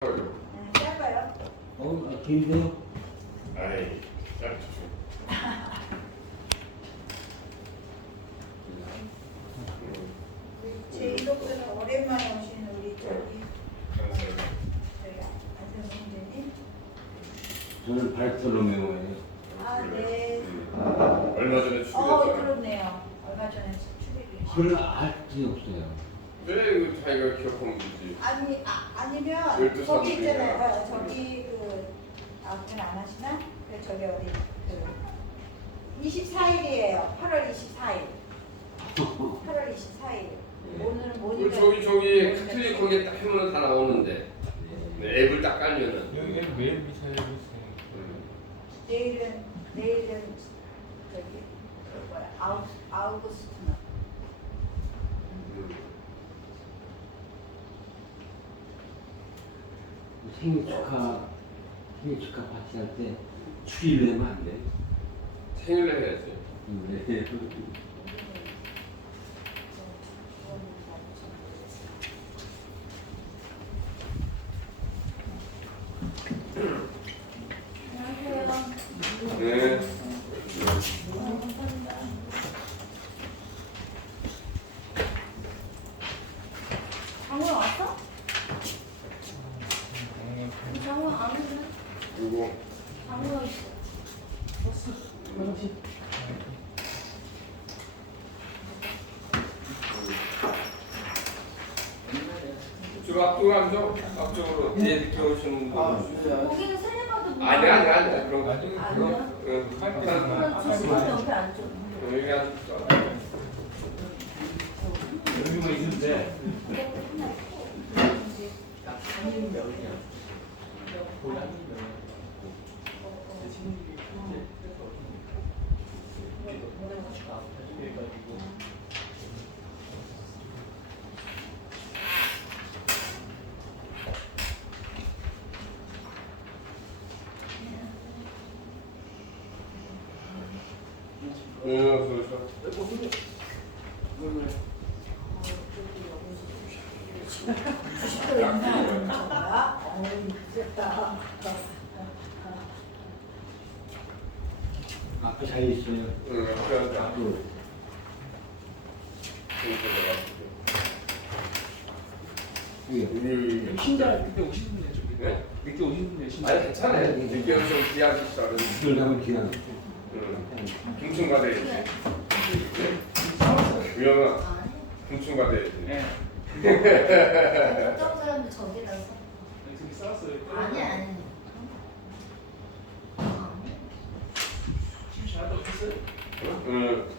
짧아요. 긴데요? 아이, 짧죠. 제 이동들은 오랜만에 오신 우리 저기 안세훈 선생님. 저는 발토로메오예요. 아 네. 얼마 전에 출연했잖아. 그렇네요. 얼마 전에 출입이. 그걸 알수 없어요. 왜 이거 자기가 기억하면 되지? 아니면 12 거기 사람들이야. 있잖아요. 저기 그분 안 하시나? 저기 어디 24일이에요. 8월 24일. 8월 24일. 오늘은 우리 모니터. 저기 카톨릭 거기에 딱 하면 다 나오는데 네, 앱을 딱 깔면은 여기 매일 미사일 있어요. 내일은 저기 뭐야 아우구스티너. 생일 축하 파티 할 때 추리를 하면 안 돼? 생일날 해야지. 네. 네. 장훈 왔어? 장훈 안 오네. 그리고 장훈 있어. 쭉 앞쪽으로 앉아. 앞쪽으로 뒤에 늦게 오시는 분. 거기는 세례받아도 못 아니야 그런 거. 아니야? 응. 주식은 옆에 앉죠. 여기 앉아. 여기가 있는데 그렇죠. 주식도 인사하는 거야? 미쳤다. 앞에 잘 있어요. 응, 앞에 앉아. 앞으로. 여기. 신자 늦게 오신 분이에요. 저기. 네? 늦게 오신 분이에요. 신자. 아니 괜찮아. 늦게 오셔서 기다리시다는. 이걸 가면 기다려. 중충 가대야지. 유영아, 중충 가대야지. 네. 어떤 사람들 저기라서. 저기 싸웠어요. 아니. 지금 잘하다 오셨어요? 응.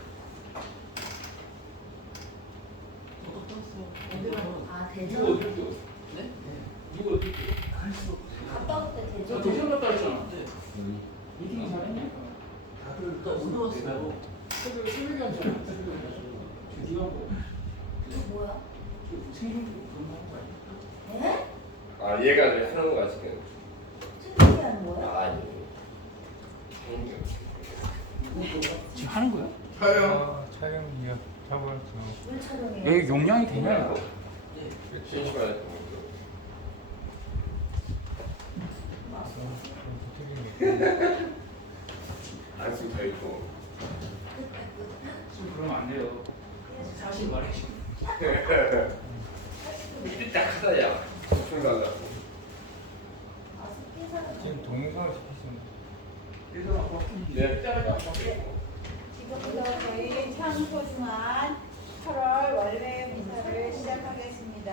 대전. 누구 어디 갔어? 네? 누구 어디 갔어? 갔다 올 때 저 대전. 대전 갔다 왔잖아. 미팅 잘했냐? 다들 또 어디 왔어요? 새벽에 앉잖아. 새벽에 저 니하고 이거 뭐야? 생존 그런 거 하는 거 아니야? 네? 아 얘가 이제 하는 거야 지금. 특별히 하는 거야? 아니. 지금 하는 거야? 촬영. 촬영이요. 잡았어. 왜 촬영해? 여기 용량이 되냐 이거? 심심하네. 안쓰면 더 있고. 지금 그러면 안 돼요. 사실 말이지. 이때 딱 하다 야. 중충 달라고. 지금 동영상을 찍히시는. 네. 지금부터 저희 참 소중한 8월 월매 미사를 시작하겠습니다.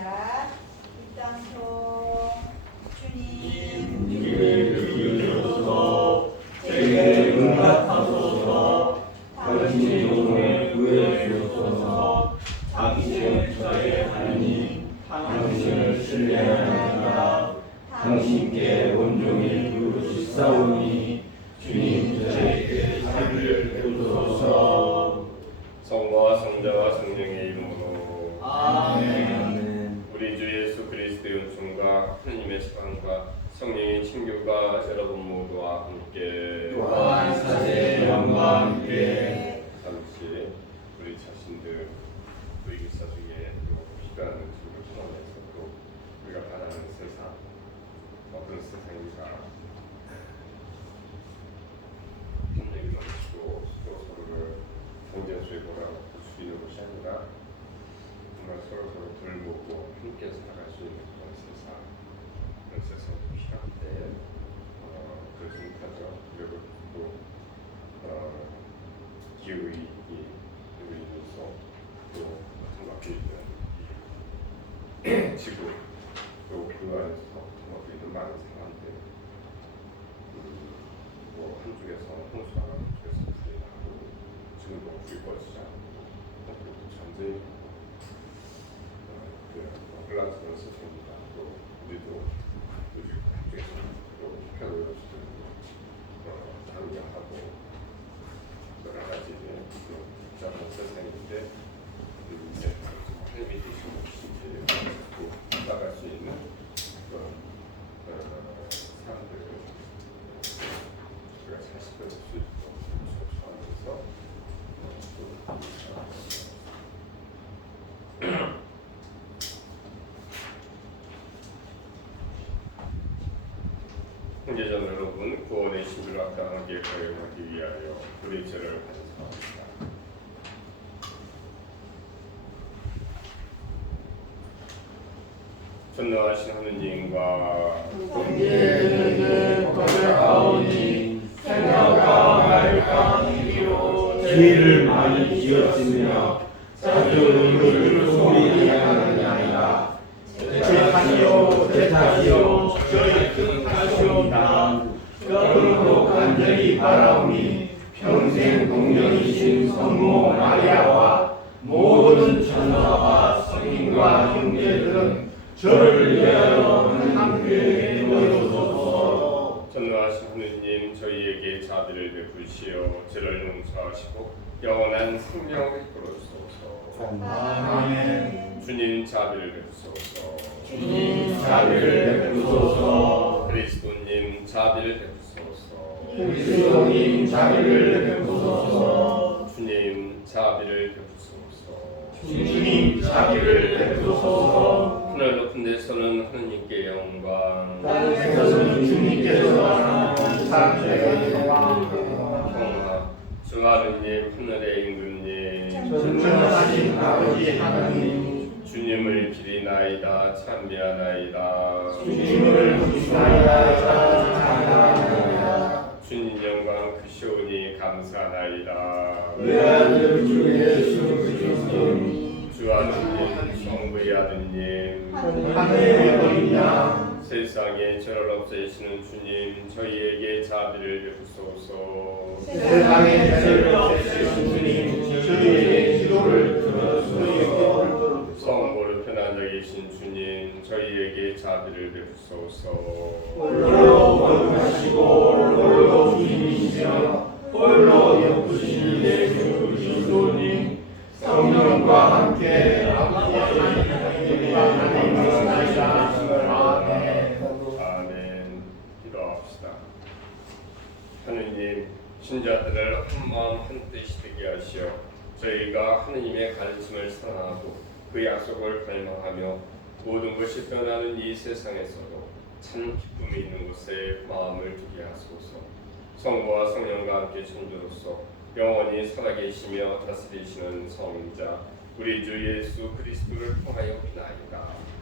입당송 주님 주소서 제게 응답하소서 당신의 영혼을 구해 주옵소서 당신의 주의 하나님 당신을 신뢰하노라 당신께 온종일 부르짖사오니 주님 저에게 자비를 베푸소서. 성부와 성자와 성령의 이름으로. 아멘. 우리 주 예수 그리스도의 은총과 하나님의 사랑과 성령의 친교가 여러분 모두와 함께. 또한 사제의 영과 함께. 잠시 우리 자신들 우리 일사 중에 필요한 음식을 통하면서 또 우리가 바라는 세상 많은 사람들 뭐 한쪽에서 홍수가 나고 한쪽에서 불이 나고 지금도 불이 꺼지지 않고 또 전쟁이 혼란스러운 세상입니다. 또 우리도 요즘 한쪽에서 또 패러를 강요하고 여러 가지 복잡한 세상인데 이제 하나님이 주신 것이 나갈 수 있는 그런 사람들을 우리가 잘 지킬 수 있도록 소통하면서 형제자매 여러분, 구원의 신비를 합당하게 거행하기 위하여 우리 죄를 반성합니다. 전능하신 하느님과 형제들에게 고백하오니 생각과 말과 행위로 죄를 많이 지었으며 자주 의를 소홀히 하느니라. 제 탓이요 저의 뜻하시옵니다. 그러므로 간절히 바라오니 평생 동정이신 성모 마리아와 모든 천사와 성인과 형제들은 저를 위하여 하나님께 모여주소서. 전능하신 하느님, 저희에게 자비를 베푸시어 죄를 용서하시고 영원한 생명을 이끌어주소서. 아멘. 주님 자비를 베푸소서. 주님 자비를 베푸소서. 그리스도님 자비를 베푸소서. 그리스도님 자비를 베푸소서. 주님 자비를 베푸소서. 주님 자비를 베푸소서. 하늘 높은 데서는 하느님께 영광, 땅에서는 주님께서 하나님 산재의 영광. 평화, 주 하느님 하늘의 임금님, 전능하신 아버지 하나님, 주님을 기리나이다 찬미하나이다. 주님을 기사하여 찬양하나이다. 주님 영광 크시오니 감사하나이다. 외아들 주 예수 그리스도니 주 하느님 성부의 아드님, 하늘의 어린 양 세상에 죄를 없애시는 주님, 저희에게 자비를 베푸소서. 세상의 죄를 없애신 주님 저희에게 기도를 들어주소서. 성모를 편한 자이신 주님, 저희에게 자비를 베푸소서. 홀로 거듭하시고 홀로 주님이시며 홀로 예쁘신 예수 그리스도님 성령과 함께 아버지 하나님과 하나님이시나이다. 아멘. 아멘. 기도합시다. 하느님, 신자들을 한 마음 한 뜻이 되게 하시어 저희가 하느님의 가르침을 사랑하고 그 약속을 갈망하며 모든 것이 변하는 이 세상에서도 참 기쁨이 있는 곳에 마음을 두게 하소서. 성부와 성령과 함께 천주로서 영원히 살아계시며 다스리시는 성자 우리 주 예수 그리스도를 통하여 비나이다.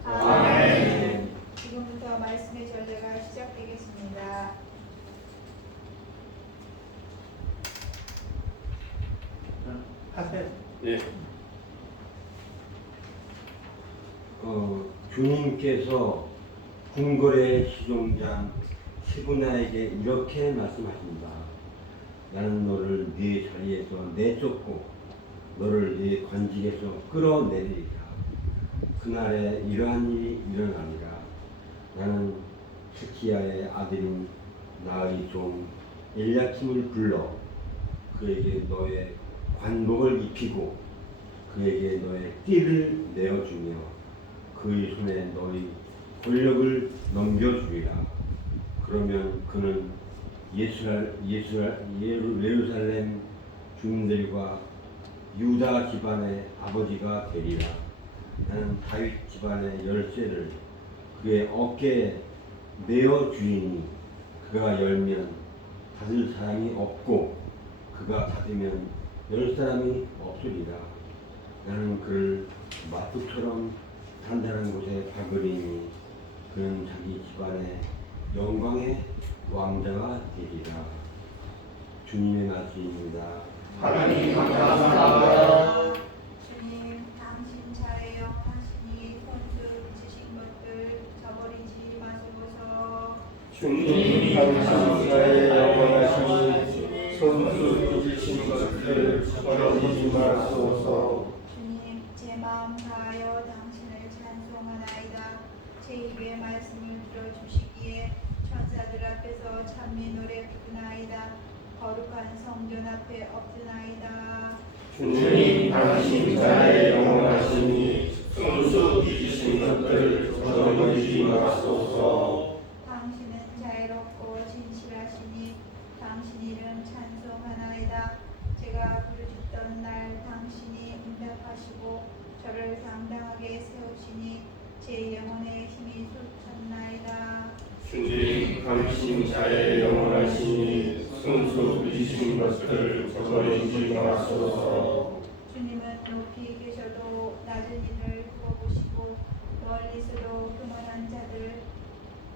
아멘. 지금부터 말씀의 전례가 시작되겠습니다. 하세요. 예. 주님께서 궁궐의 시종장 시브나에게 이렇게 말씀하십니다. 나는 너를 네 자리에서 내쫓고 너를 네 관직에서 끌어내리리라. 그날에 이러한 일이 일어나리라. 나는 스키야의 아들인 나의 종 엘야킴을 불러 그에게 너의 관복을 입히고 그에게 너의 띠를 내어주며 그의 손에 너의 권력을 넘겨주리라. 그러면 그는 예루살렘 주민들과 유다 집안의 아버지가 되리라. 나는 다윗 집안의 열쇠를 그의 어깨에 내어주리니 그가 열면 닫을 사람이 없고 그가 닫으면 열 사람이 없으리라. 나는 그를 마투처럼 단단한 곳에 박으리니 그는 자기 집안의 영광의 왕자가 되리라. 주님의 말씀입니다. 하나님 감사합니다. 주님, 당신 차례 영하시니 손수 빚으신 것들 저버리지 마시고서 주님 당신의 영원하시니 손수 빚으신 것을 저버리지 마소서. 주님, 제 마음 다하여 당신을 찬송하나이다. 제 입의 말씀을 들어주시기에 천사들 앞에서 찬미 노래 부르나이다. 거룩한 성전 앞에 엎드나이다. 주님 당신 자의 영원하시니 손수 빚으신 것을 저버리지 마소서. 당신은 자애롭고 진실하시니 당신 이름 찬송하나이다. 제가 부르짖던 날 당신이 응답하시고 저를 당당하게 세우시니 제 영혼의 힘이 솟았나이다. 주님 당신 자의 영원하시니 손수 빚으신 것을 저버리지 마소서. 주님은 높이 계셔도 낮은 이를 굽어보시고 멀리서도 교만한 자들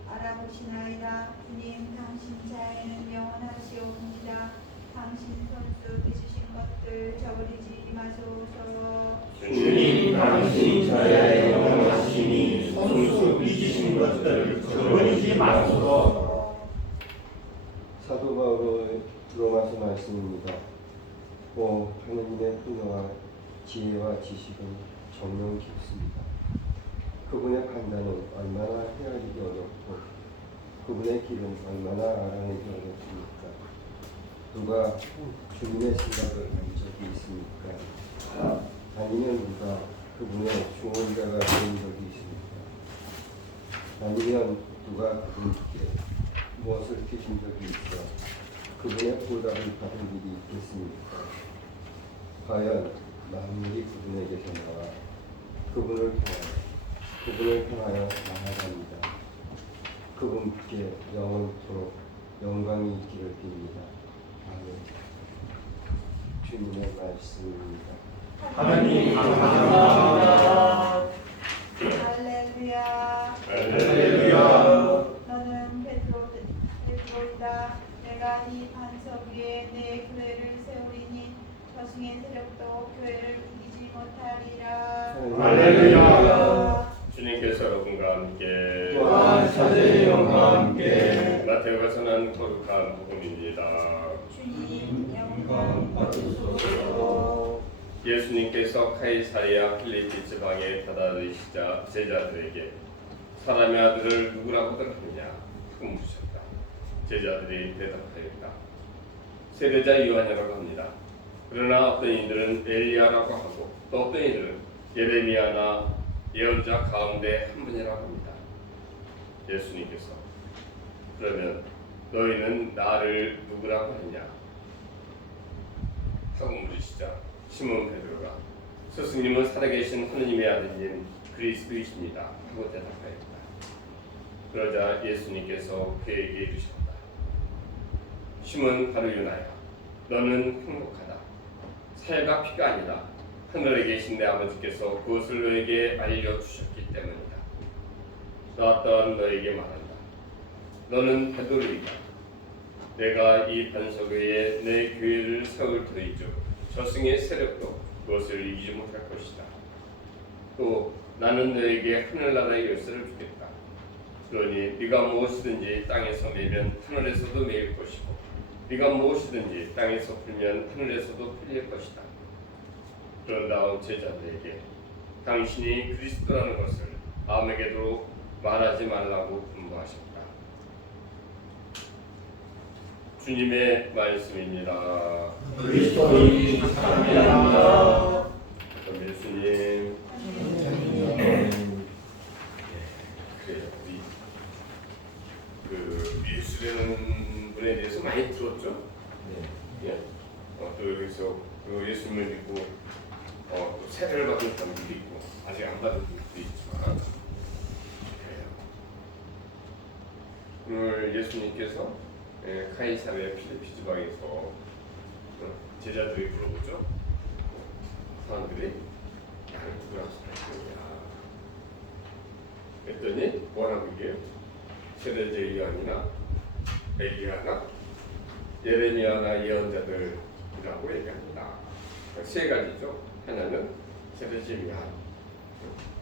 알아보시나이다. 주님 당신 자애는 영원하시옵니다. 당신 손수 빚으신 것들 저버리지 마소서. 주님 당신 자의 영원하시니 손수 빚으신 것을 저버리지 마소서. 사도 바울의 로마서 말씀입니다. 하느님의 분노와 지혜와 지식은 정령 깊습니다. 그분의 판단은 얼마나 헤아리기 어렵고 그분의 길은 얼마나 알아내기 어렵습니까? 누가 주님의 생각을 한 적이 있습니까? 아니면 누가 그분의 중원자가 된 적이 있습니까? 아니면 누가 그분께 무엇을 주신 적이 있어 그분의 보답을 받은 일이 있겠습니까? 과연 만물이 그분에게서 나와 그분을 향하여 나아갑니다. 그분께 영원토록 영광이 있기를 빕니다. 아멘. 주님의 말씀입니다. 하나님 감사합니다. 할렐루야. 할렐루야. 너는 베드로이다. 내가 이 반석 위에 내 교회를 세우리니 저승의 세력도 교회를 이기지 못하리라. 할렐루야. 주님께서 여러분과 함께 또한 사제의 영과 함께 마태오가 전한 거룩한 복음입니다. 주님 영광 받으소서. 예수님께서 카이사리아 필리피 지방에 다다르시자 제자들에게 사람의 아들을 누구라고들 하느냐 하고 물으셨다. 제자들이 대답하였다. 세례자 요한이라고 합니다. 그러나 어떤 이들은 엘리야라고 하고 또 어떤 이들은 예레미야나 예언자 가운데 한 분이라고 합니다. 예수님께서 그러면 너희는 나를 누구라고 하느냐 하고 물으시자 시몬 베드로가 스승님은 살아계신 하느님의 아들인 그리스도이십니다 하고 대답하였다. 그러자 예수님께서 그에게 이르셨다. 시몬 바르요나야, 너는 행복하다. 살과 피가 아니라 하늘에 계신 내 아버지께서 그것을 너에게 알려주셨기 때문이다. 나 또한 너에게 말한다. 너는 베드로이다. 내가 이 반석 위에 내 교회를 세울 터이죠. 저승의 세력도 그것을 이기지 못할 것이다. 또 나는 너에게 하늘나라의 열쇠를 주겠다. 그러니 네가 무엇이든지 땅에서 매면 하늘에서도 매일 것이고 네가 무엇이든지 땅에서 풀면 하늘에서도 풀릴 것이다. 그런 다음 제자들에게 당신이 그리스도라는 것을 아무에게도 말하지 말라고 분부하셨다. 주님의 말씀입니다. 그리스도인 감사합니다. 예수님. 그 예수라는 분에 대해서 많이 들었죠. 예. 또 여기서 그 예수님을 믿고 또 세례를 받은 사람들도 있고 아직 안 받은 분들도 있지만 오늘 예수님께서 카이사르의 필리피 지방에서 제자들이 물어보죠. 사람들이 나를 누구라고 생각하느냐 했더니 뭐라고 얘기해요? 세례자 요한이나 엘리야나 예레미야나 예언자들이라고 얘기합니다. 세 가지죠. 하나는 세례자 요한,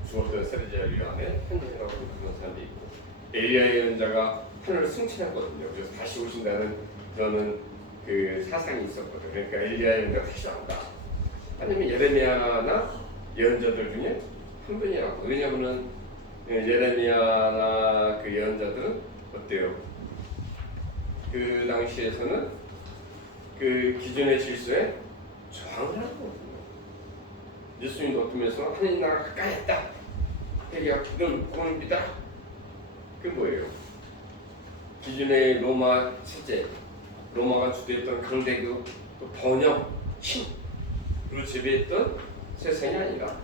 죽었던 세례자 요한의 편지라고 부르는 사람이 있고, 엘리야 예언자가 하늘을 승천했거든요. 그래서 다시 오신다는 그런 그 사상이 있었거든요. 그러니까 엘리야 예언자가 다시 나온다. 아니면 예레미야나 예언자들 중에 한 분이라고. 왜냐하면은 예레미야나 그 예언자들은 어때요? 그 당시에서는 그 기존의 질서에 저항을 하는 거거든요. 예수님도 어떤 면에서 하나님 나라가 가까이 했다. 그러니까 그런 복음입니다. 그게 뭐예요? 기존의 로마 체제, 로마가 주도했던 강대국, 또 번영, 힘으로 지배했던 세상이 아니라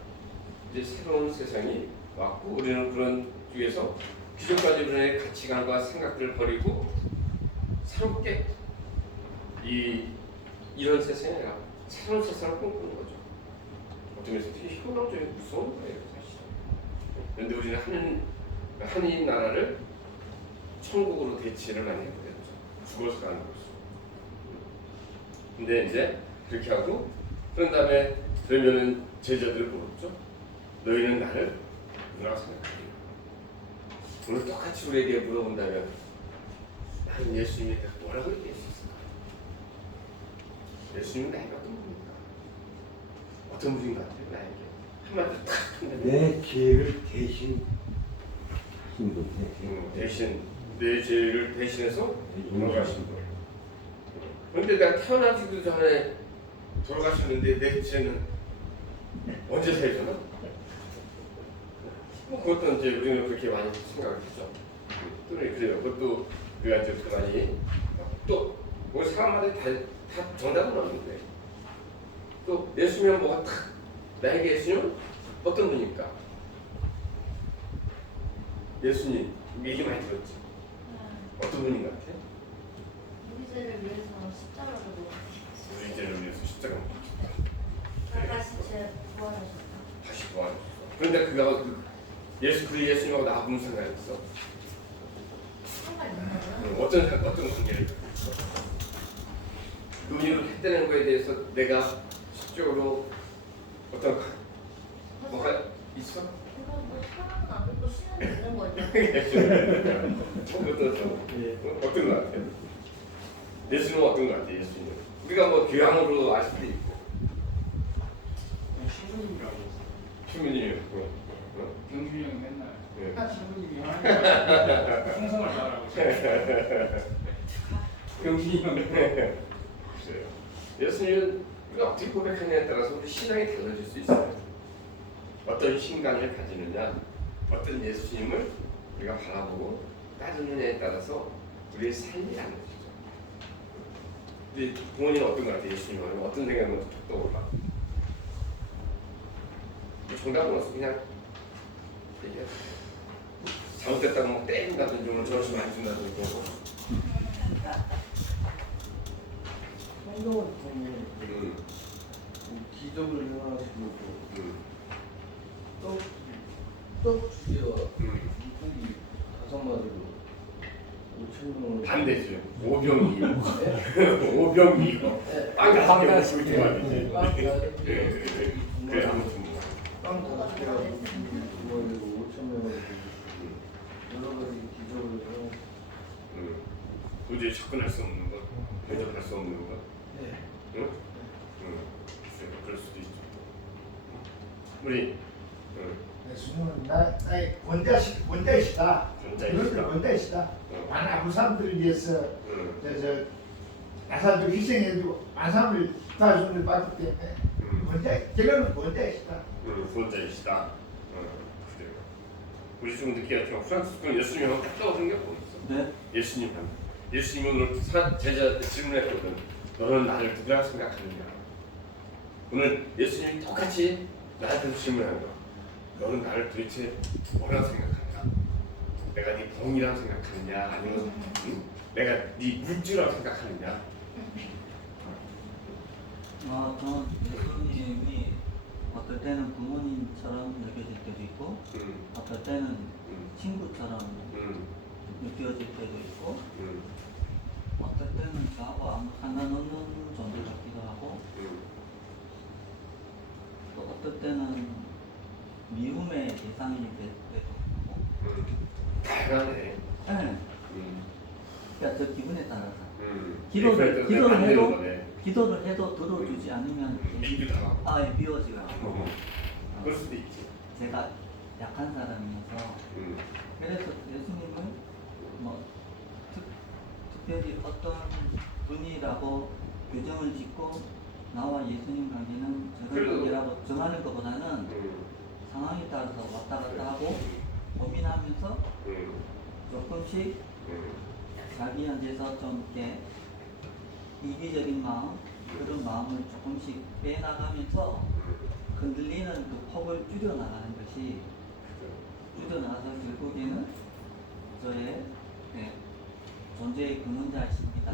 이제 새로운 세상이 왔고 우리는 그런 중에서 기존까지 우리의 가치관과 생각들을 버리고 새롭게 이런 세상이 아니라 새로운 세상을 꿈꾸는 거죠. 어떤 면에서 되게 희망적이고 무서운 거예요, 사실. 그런데 우리는 하나님 나라를 천국으로 대치를 많이 해버렸죠. 죽어서 가는 거죠. 근데 이제 그렇게 하고 그런 다음에 그러면은 제자들을 물었죠. 너희는 나를 누구라고 생각해? 오늘 똑같이 우리에게 물어본다면 나는 예수님에 대해 뭐라고 얘기할 수 있을까? 예수님은 나에게 어떤 분입니까? 어떤 분인 것 같아요? 나에게 한마디로 딱 한다면 내 죄를 대신 하신 분이네. 대신 내 죄를 대신해서 돌아가신 거예요. 그런데 내가 태어나기도 전에 돌아가셨는데 내 죄는 언제 사해졌나? 뭐 그것도 이제 우리는 그렇게 많이 생각을 했죠. 또 그래요. 그것도 우리가 이제 많이 또뭐 사람마다 다 정답은 없는데 또 예수님은 뭐가 딱 나에게 예수님은 어떤 분입니까? 예수님 얘기 많이 들었지. 어떤 분인 것 같아? 우리 죄를 위해서 십자가로 우리 죄를 위해서 십자가 못 다시 제 부활하셨다. 다시 부활하셨어. 그런데 그가 예수님하고 나 무슨 상관이 있어? 상관 있는 거예요? 어떤 관계를 있어? 의인으로 했다는 거에 대해서 내가 실적으로 어떤 뭐가 있어? 이거 뭐 사람은 안 믿고 신은 있는 거죠. 어떤 것 같아요? 예수님은 어떤 것 같아요? 예수님은 우리가 뭐 교양으로 알 수도 있고 신부님이라고 주민이고 경준이 형이 맨날 네. 신부님이 하는 풍성을 말하고 경준이 형이 그래요. 예수님은 우리가 어떻게 고백하느냐에 따라서 우리 신앙이 달라질 수 있어요. 어떤 신간을 가지느냐, 어떤 예수님을 우리가 바라보고 따르느냐에 따라서 우리의 삶이 달라지죠. 근데 부모님은 어떤 것 같아요? 예수님 하면 어떤 생각이 먼저 툭 떠올라? 정답은 없어. 그냥 얘기해. 잘못됐다고 막 때린다든지 뭐 저러시면 안 준다든지 그런 거. 성경을 보면 기적을 행하시고 떡 주제와 물고기 5마리로 5,000명을 반대죠. 오병이어. 오병이어. 빵 5개 먹고 있는 말이지. 그래 아무튼 뭐. 빵 5개가 2마리로 5,000명을 여러 가지 기적을 행하시고 도저히 접근할 수 없는 것, 대접할 수 없는 것. 네. 응? 글쎄요, 그럴 수도 있죠. 우리 예수님은 나의 원자이시다. 원자이시다. 원자이시다. 많은 아무 사람들을 위해서 응. 나사도 희생해주고 많은 사람을 도와주는 받기 때문에 결론은 원자이시다. 원자이시다. 그래요. 우리 좀 늦게 했지만 프란치스코는 예수님하고 딱 떠오르는 게 뭐 있어? 네? 예수님 하면 예수님은 오늘 제자한테 질문했거든. 너는 나를 누구라 생각하느냐? 오늘 예수님이 똑같이 나한테 질문한 거야. 너는 나를 도대체 뭐라고 생각하느냐? 내가 네 봉이라고 생각하느냐? 아니면 내가 네 물주라고 생각하느냐? 저는 예수님이 어떨 때는 부모님처럼 느껴질 때도 있고 어떨 때는 친구처럼 느껴질 때도 있고 어떨 때는 저하고 아무 상관없는 존재 같기도 하고 또 어떨 때는 미움의 대상이 될 때도 있고 다양하네. 네. 그러니까 저 기분에 따라서 기도를 기도를 해도 들어주지 않으면 비워지가 그럴 수도 있지. 제가 약한 사람이어서 그래서 예수님은 뭐 특별히 어떤 분이라고 규정을 짓고 나와 예수님 관계는 저런 관계라고 정하는 것보다는 상황에 따라서 왔다 갔다 하고 고민하면서 조금씩 자기한테서 좀 이렇게 이기적인 마음 그런 마음을 조금씩 빼나가면서 흔들리는 그 폭을 줄여나가는 것이 줄여나가서 결국에는 저의 존재의 근원자이십니다.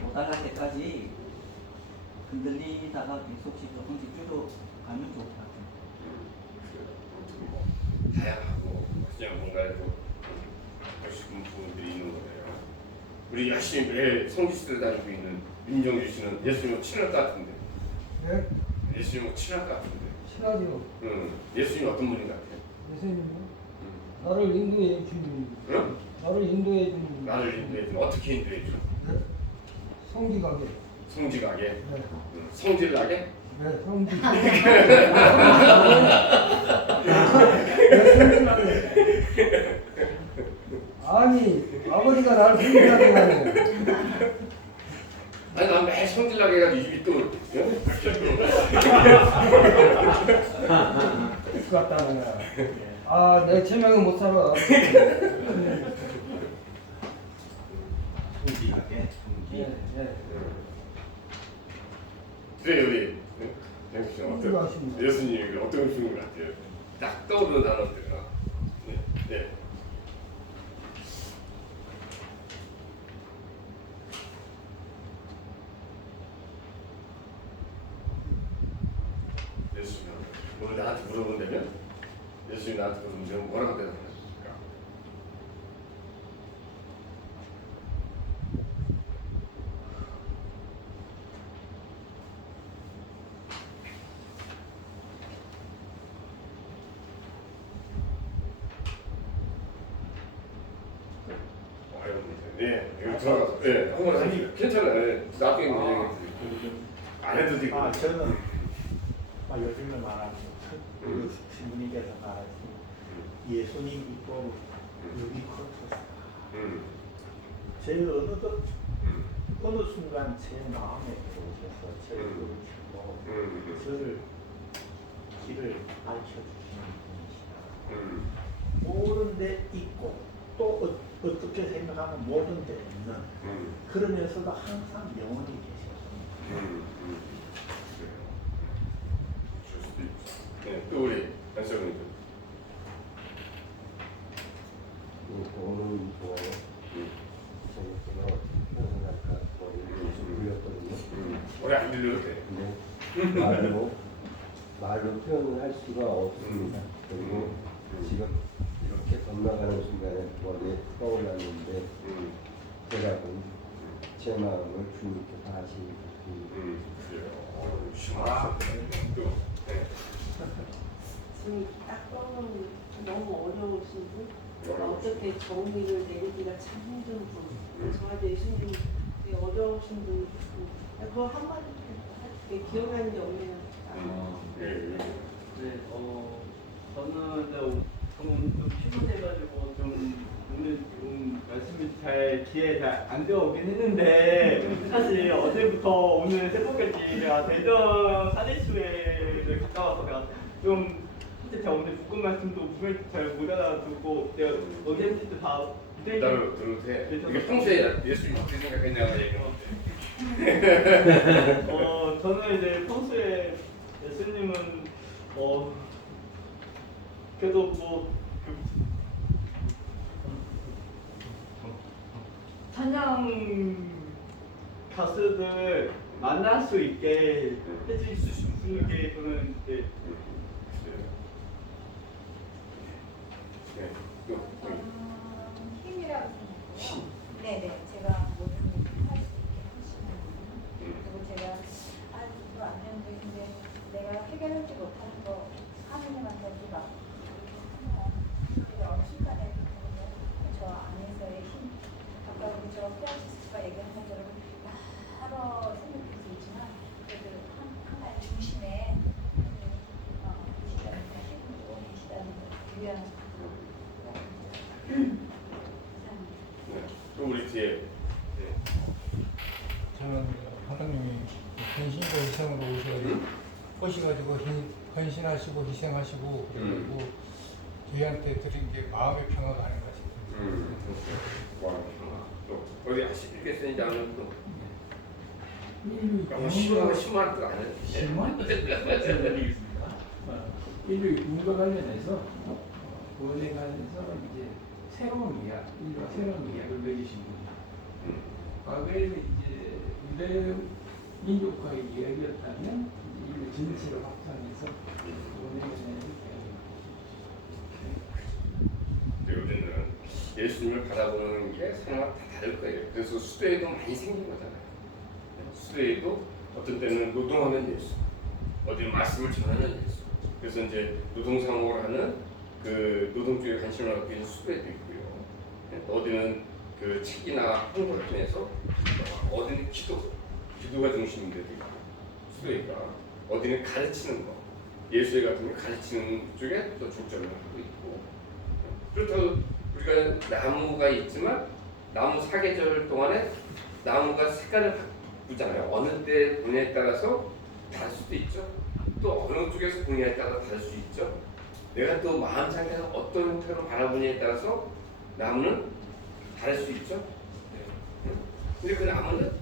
도달할 때까지 흔들리다가 계속씩 조금씩 줄여가면 좋을 것 같아요. 다양하고 그냥 뭔가 좀 하고 싶은 부분들이 있는 거예요. 우리 열심히 매일 성지시대 다니고 있는 민정주 씨는 예수님하고 친할 것 같은데. 네? 예수님하고 친할 것 같은데. 친하죠. 예수님 어떤 분인 것 같아요? 예수님은 나를 인도해 주는. 응? 나를 인도해 주는. 나를 인도해 주 어떻게 인도해 줘? 네? 성직하게. 성직하게? 네. 성질나게? 네, 성직. 네, 성직하게. 아니, 아버지가 나를 성직하게 하네. 아니 난 매일 성질나게 해가지고 입이 또 같다는 거야. 아, 내 체면은 못 살아. 성직하게. 예, 예. 그래 우리 영수 씨 어떤 예수님이 어떤 분인 것 같아요? 딱 떠오르는 단어들. 네. 예수님 오늘 나한테 물어본다면 예수님 나한테 물어본다면 뭐라고 대답하실까? 네, 이거 들어가서 한번 하니 괜찮아요. 나중에 안 해도 되고. 저는 요즘에 말하는 그 신부님께서 말하신 예수님 있고 유니코토스. 제일 어느 순간 제 마음에 들어오셔서 저를 부르시고 저를 길을 밝혀주시는 분이시다. 모든 데 있고 또 어떻게 생각하면 모든 데 있는 그러면서도 항상 영원히 계셔서 네, 또 우리 안세훈님. 오늘 좋아요. 제가 평생 아까 불렸거든요. 우리 안 들려도 돼. 근데 말로 표현을 할 수가 없습니다. 그리고 지금 이렇게 건너가는 순간에 머리에 떠올랐는데 제가 본 제 마음을 주님께 다시 그래요. 심하시네. 지금 딱 떠오르는 너무 어려우신 분, 어떻게 정리를 내리기가 참 힘든 분, 저한테 예수님 되게 어려우신 분이 있고, 그거 한마디 기억나는 게 없네요. 저는 좀 피곤해가지고 오늘 말씀이 잘 귀에 잘 안 들어오긴 했는데 사실 어제부터 오늘 새벽까지 제가 대전 사대수회를 갔다 와서 제가 좀 사실 제가 오늘 묶은 말씀도 분명히 잘 못 알아듣고 제가 어제 했을 때 다 나도 들어도 돼. 이게 평소에 예수님 어떻게 생각했냐고 얘기하는데. 저는 이제 평소에 예수님은 그래도 뭐 찬양 가수들 만날 수 있게 해주시는 게 저는 이제 힘이라고 생각해요. 네네, 제가 뭐든 할 수 있게 하시는 그리고 제가 이거 안 되는데 근데 내가 해결하지 못하는 거 하느님한테 막 이렇게 하면 되게 어느 순간에 얘기하는 것처럼 여러 생각할 수 있지만 그래도 한 가지 중심에 계시다는 거, 힘으로 계시다는 거 유의하는 거. 또 우리 뒤에 저는 하나님이 헌신과 희생으로 오셔가지고 헌신하시고 희생하시고 그리고 저희한테 드린 게 마음의 평화가 아닌가 싶습니다. 와, 또 어디 읽겠으니 나는 또 너무 인류의 심한 뜻 아니에요? 인류의 구원과 관련해서 구원에 관해서 이제 새로운 이야기, 인류가 새로운 이야기를 내주신 분이에요. 과거에는 이제 유대 민족과의 이야기였다면 인류 전체를 확장해서 구원에 관해서 우리는 예수님을 바라보는 게 사람마다 다 다를 거예요. 그래서 수도에도 많이 생긴 거잖아요. 수도에도 어떤 때는 노동하는 예수, 어디 말씀을 전하는 예수. 그래서 이제 노동상업을 하는 그 노동 쪽에 관심을 갖고 있는 수도에도 있고요. 어디는 그 책이나 홍보를 통해서 어디는 기도가 중심인 데도 있고 수도회가 어디는 가르치는 거, 예수회 같은 거 가르치는 쪽에 또 중점을 하고 있고 그렇다고 우리가 나무가 있지만 나무 사계절 동안에 나무가 색깔을 바꾸잖아요. 어느 때 분야에 따라서 다를 수도 있죠. 또 어느 쪽에서 분야에 따라 다를 수 있죠. 내가 또 마음 상태에서 어떤 형태로 바라보냐에 따라서 나무는 다를 수 있죠. 근데 그 나무는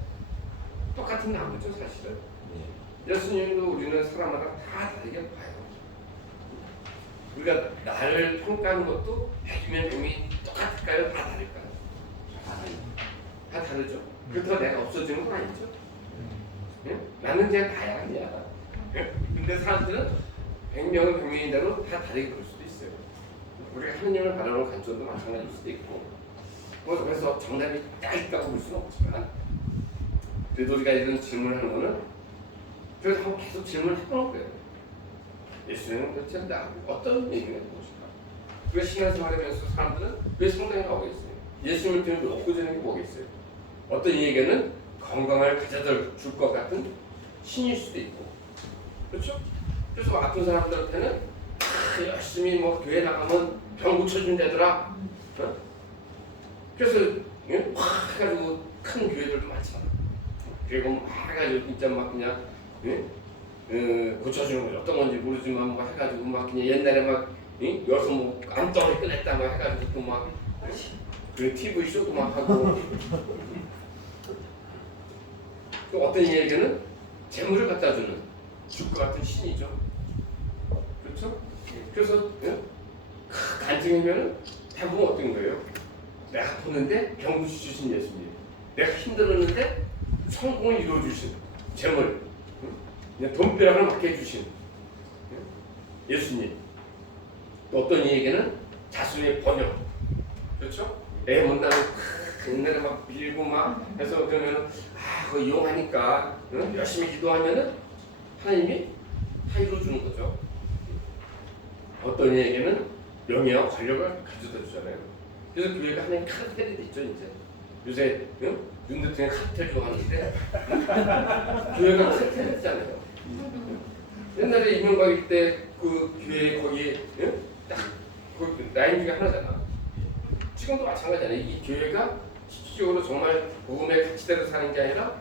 똑같은 나무죠, 사실은. 예수님도 우리는 사람마다 다 다르게 봐요. 우리가 나를 평가하는 것도 100이면 100이 똑같을까요? 다 다를까요? 다 다르죠. 그렇다고 내가 없어지는 건 아니죠. 응? 나는 그냥 나야 아니야. 근데 사람들은 100명은 100명인 대로 다 다르게 볼 수도 있어요. 우리가 하느님을 바라보는 관점도 마찬가지일 수도 있고 그래서 정답이 딱 있다고 볼 수는 없지만 그래도 우리가 이런 질문을 하는 거는 그래서 한번 계속 질문을 해보는 거예요. 예수님은 도대체 나하고 어떤 얘기를 해보실까? 우리가 신앙생활하면서 사람들은 왜 성당에 가고 있어요? 예수님을 때문에 얻고 되는 게 뭐겠어요? 어떤 얘기는 건강을 가져다 줄 것 같은 신일 수도 있고 그렇죠? 그래서 아픈 사람들한테는 열심히 뭐 교회 나가면 병 고쳐준다더라. 어? 그래서 확 해가지고 큰 교회들도 많잖아. 그리고 막 해가지고 진짜 막 그냥 고쳐주는 거 어떤 건지 모르지만 뭐 해가지고 막 그냥 옛날에 막 여기서 뭐 암덩어리 꺼냈다 막 해가지고 또 막 그 TV 쇼도 막 하고 또 어떤 얘기는 재물을 갖다 주는 줄 것 같은 신이죠. 그렇죠? 그래서 간증이면은 대부분 어떤 거예요? 내가 보는데 병 고쳐주신 예수님, 내가 힘들었는데 성공을 이루어주신 재물, 그냥 돈벼락을 맞게 해주신 예수님. 또 어떤 이에게는 자신의 번역, 그렇죠? 애 못나고 옛날에 막 빌고 막 해서 그러면은 그거 이용하니까 열심히 기도하면은 하나님이 다 이루어주는 거죠. 어떤 이에게는 명예와 권력을 가져다 주잖아요. 그래서 교회가 하나님 카르텔이 있죠 이제. 요새 윤 대통령 카르텔 좋아하는데 교회가 카르텔이잖아요. 옛날에 이명박일 때 그 교회 거기에 딱 그 라인 중에 하나잖아. 지금도 마찬가지잖아요. 이 교회가 실질적으로 정말 복음의 가치대로 사는 게 아니라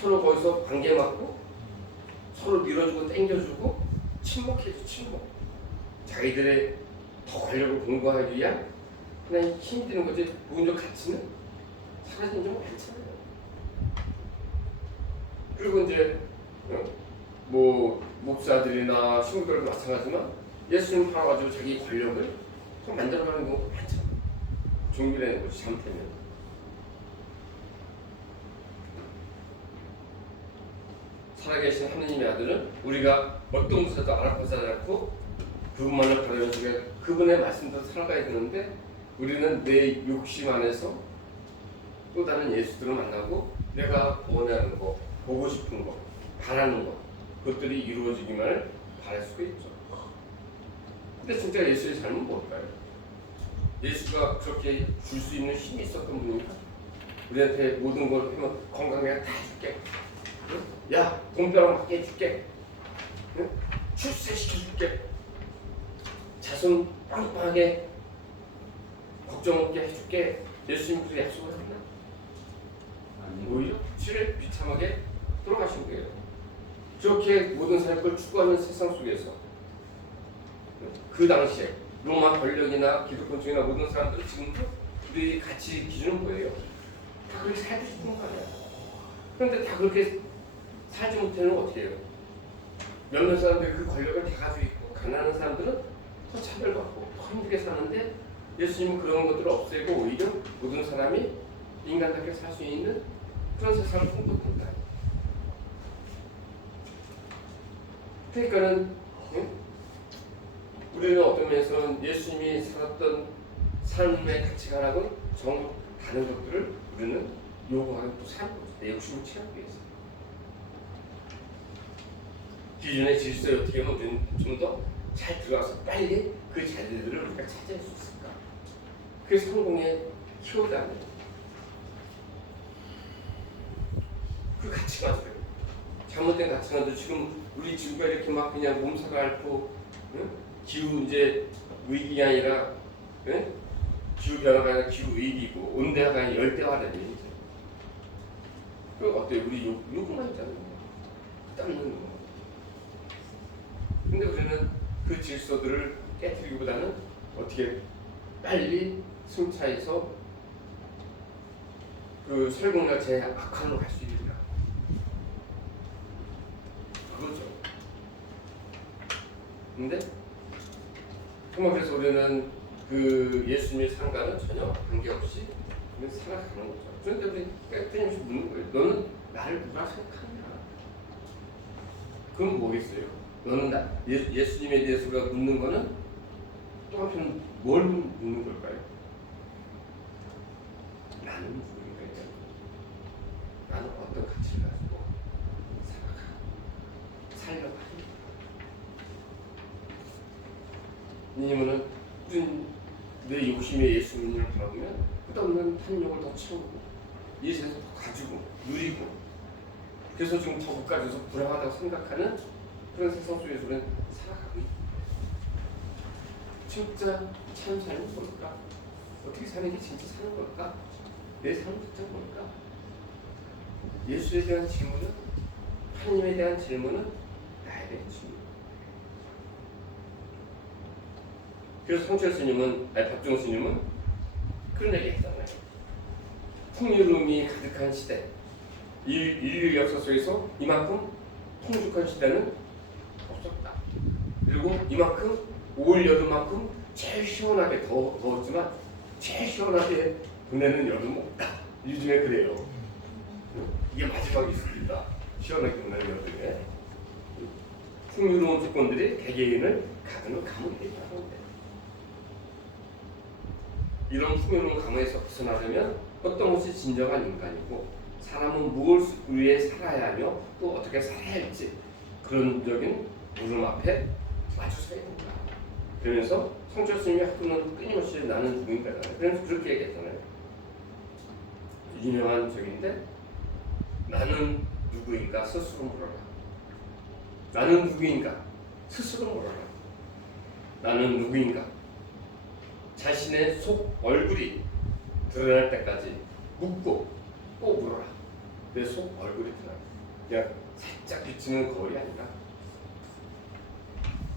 서로 거기서 관계 맺고 서로 밀어주고 땡겨주고 침묵해줘 침묵. 자기들의 더 권력을 공부하기 위한 그냥 힘이 드는 거지. 복음적 가치는 사라진 적 많잖아요. 그리고 이제 뭐 목사들이나 신부들도 마찬가지지만 예수님 팔아가지고 자기 권력을 또 만들어가는 경우가 많잖아요. 종교라는 것이 잘못되면. 살아계신 하느님의 아들은 우리가 어떤 곳에도 알아보지 않고 그분만을 바라면서 그분의 말씀대로 살아가야 되는데 우리는 내 욕심 안에서 또 다른 예수들을 만나고 내가 원하는 거, 보고 싶은 거, 바라는 거 그것들이 이루어지기만을 바랄 수가 있죠. 근데 진짜 예수의 삶은 뭘까요? 예수가 그렇게 줄 수 있는 힘이 있었던 분인가? 우리한테 모든 걸 하면 건강 내가 다 해줄게. 응? 야, 돈벼락 맞게 해줄게. 응? 출세시켜줄게. 자손 빵빵하게 걱정 없게 해줄게. 예수님 그 약속을 했나? 오히려 실을 비참하게 돌아가신 거예요. 저렇게 모든 사람을 추구하는 세상 속에서 그 당시에 로마 권력이나 기독교 쪽이나 모든 사람들은 지금도 우리 같이 기준은 뭐예요? 다 그렇게 살고 싶은 거 아니야. 그런데 다 그렇게 살지 못하면 어떻게 해요? 몇몇 사람들이 그 권력을 다 가지고 있고 가난한 사람들은 더 차별받고 더 힘들게 사는데 예수님은 그런 것들을 없애고 오히려 모든 사람이 인간답게 살 수 있는 그런 세상을 꿈꿨다. 그러니까는 우리는 어떤 면에서는 예수님이 살았던 삶의 가치관하고는 정 다른 것들을 우리는 요구하고 또 살고 내 욕심을 채우기 위해서 기존의 질서에 어떻게 하면 우리는 좀 더 잘 들어가서 빨리 그 자리들을 우리가 차지할 수 있을까? 그게 성공의 키워드 아니에요. 그 가치관들 잘못된 가치관들 지금 우리 지구가 이렇게 막 그냥 몸살을 앓고 응? 기후 이제 위기가 아니라 응? 기후 변화가 아니라 기후 위기고 온대화가 아니라 열대화라는 얘기죠. 그 어때요? 우리 요구만 있잖아요. 땀는 거. 근데 우리는 그 질서들을 깨뜨리기보다는 어떻게 빨리 승차해서 그 설국열 제 악한으로 갈 수 있는가? 그거죠. 근데 정말 그래서 우리는 그 예수님의 상과는 전혀 관계없이 그냥 살아가는 거죠. 그런데 우리 끊임없이 묻는 거예요. 너는 나를 누가 생각하냐? 그건 뭐겠어요? 너는 예수님에 대해서 우리가 묻는 거는 또 한편 뭘 묻는 걸까요? 나는 누구인가요? 나는 어떤 가치를 가지고 살려고 합니다. 왜냐면은 내 욕심에 예수님을 바라보면 끝없는 탐욕을 더 채우고 이 세상에서 더 가지고 누리고 그래서 지금 더 국가에서 불행하다고 생각하는 그런 세상 속에서 우리는 살아가고 있다. 진짜 참 삶은 뭘까? 어떻게 사는 게 진짜 사는 걸까? 내 삶은 진짜 뭘까? 예수에 대한 질문은 하나님에 대한 질문은 나에 대한 질문. 그래서 성철 스님은 박종호 스님은 그런 얘기 했잖아요. 풍요로움이 가득한 시대, 인류 역사 속에서 이만큼 풍족한 시대는 없었다. 그리고 이만큼 올 여름만큼 제일 시원하게 더웠지만 제일 시원하게 보내는 여름은 없다. 요즘에 그래요. 이게 마지막이 있습니다. 시원하게 보내는 여름에 풍요로운 조건들이 개개인을 가득을 감옥에 있다는데 이런 풍요로운 감옥에서 벗어나려면 어떤 것이 진정한 인간이고 사람은 무엇을 위해 살아야 하며 또 어떻게 살아야 할지 그런적인 물음 앞에 마주서야 된다. 그러면서 성철 스님이 하루는 끊임없이 나는 누구인가잖아요. 그래서 그렇게 얘기했잖아요. 유명한 적인데 나는 누구인가 스스로 물어라. 나는 누구인가 스스로 물어라. 나는 누구인가 자신의 속 얼굴이 드러날 때까지 묻고 꼭 물어라. 내 속 얼굴이 드러나. 그냥 살짝 비치는 거울이 아니라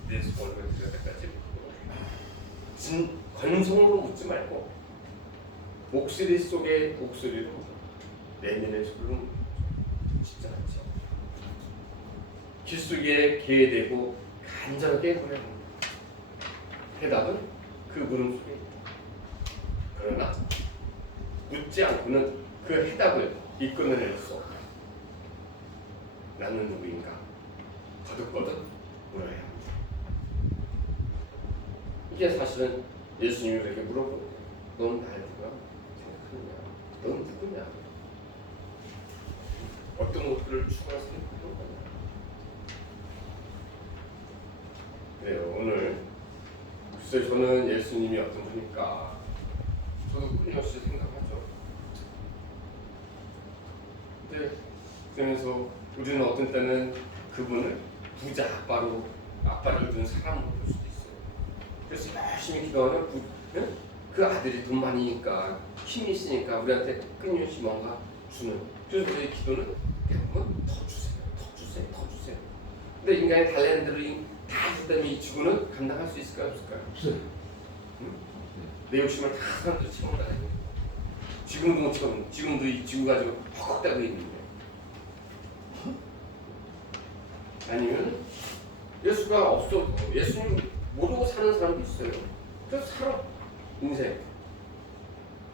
내 속 얼굴이 드러날 때까지 진 건성으로 묻지 말고 목소리 속의 목소리로 내면의 소리로 진짜 않죠. 귀 속에 개대고 간절하게 노래합니다. 해답은 그 물음 속에 있다. 그러나 묻지 않고는 그 해답을 이끌어낼 수 없다. 나는 누구인가? 거듭거듭 물어야 합니다. 이게 사실은 예수님이 그렇게 물어보는 거예요. 넌 나를 누가 생각하느냐? 넌 누구냐? 어떤 것들을 추구해서 생각하는 거냐? 그래요. 오늘 글쎄 저는 예수님이 어떤 분일까? 저도 끊임없이 생각하죠. 그러면서 우리는 어떤 때는 그분을 부자 아빠를 둔 사람으로 볼 수도 있어요. 그래서 열심히 기도하면 그 아들이 돈 많으니까 힘이 있으니까 우리한테 끊임없이 뭔가 주는. 그래서 우리의 기도는 그냥 더 주세요, 더 주세요, 더 주세요. 근데 인간의 달란트를 다 주다면 이 지구는 감당할 수 있을까요, 없을까요? 없어요. 응? 내 욕심을 다 사람들이 채워나가요. 지금도 못 채우는, 지금도 이 지구 가지고 헉헉대고 있는데. 아니면 예수가 없어도 예수님 모르고 사는 사람도 있어요. 그래서 살아 인생.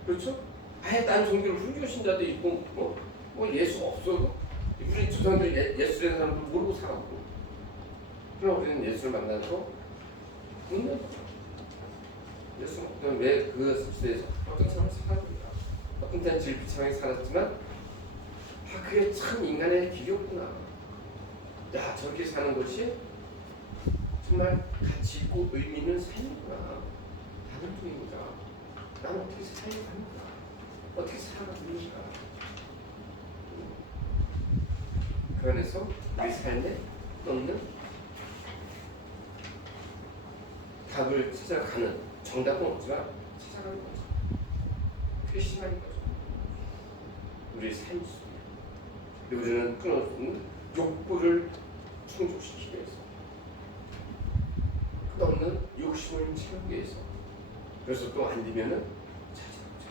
그렇죠? 아예 딴 종교를 훌륭하신 자도 있고 뭐 예수가 없어도 우리 조상들이 예수라는 사람도 모르고 살았고. 그럼 우리는 예수를 만나서 묻는 예수는 왜 그 시대에서 어떤 삶을 살았는가? 어떤 때는 제일 비참하게 살았지만 그게 참 인간의 길이었구나. 야, 저렇게 사는 것이 정말 가치 있고 의미 있는 삶이구나. 다른 중입니다. 난 어떻게 살아야 합니까? 어떻게 살아갑니까? 그 안에서 우리 삶에 없는 답을 찾아가는, 정답은 없지만 찾아가는 거죠. 그게 신앙인 거죠. 우리의 삶이 있습니다. 근데 우리는 끊어지는 욕구를 충족시키기 위해서, 끝없는 욕심을 채우기 위해서, 그래서 또 안 되면은 찾아오죠.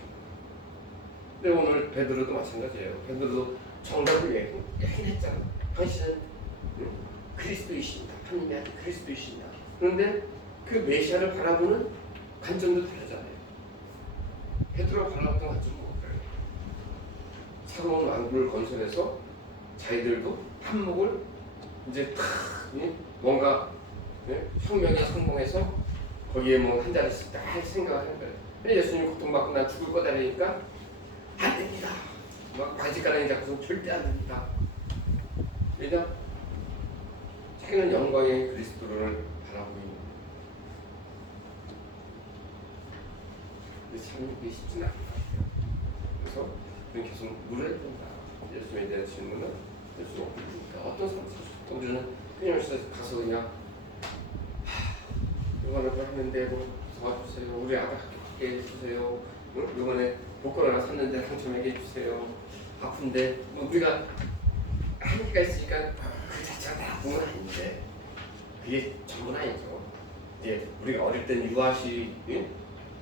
근데 오늘 베드로도 마찬가지예요. 베드로도 정답을 얘기했잖아. 당신은 그리스도이십니다. 하나님의 아들 그리스도이십니다. 그런데 그 메시아를 바라보는 관점도 다르잖아요. 베드로가 바라보던 관점은 뭘까요? 새로운 왕국을 건설해서 자기들도 한몫을 이제 뭔가 혁명에 성공해서 거기에 뭐 한 자리씩 다 할 생각을 한 거예요. 근데 예수님 고통받고 난 죽을 거다 그러니까 안 됩니다. 막 바지가랑이 잡고서 절대 안 됩니다. 왜냐? 자기는 영광의 그리스도를 바라보고 있는 거예요. 근데 참 이게 쉽지는 않은 것 같아요. 그래서 우리는 계속 물어야 된다. 예수님에 대한 질문은 예수님 어떤 삶을 사셨을까? 우리는 끊임없이 가서 그냥 이거는 했는데 뭐 도와주세요. 우리 아들 학교 해주세요. 이번에 복권 하나 샀는데 당첨하게 해주세요. 아픈데 뭐 우리가 한계가 있으니까 그 자체가 나쁜 건 아닌데 그게 전부는 아니죠. 이제 우리가 어릴 땐 유아시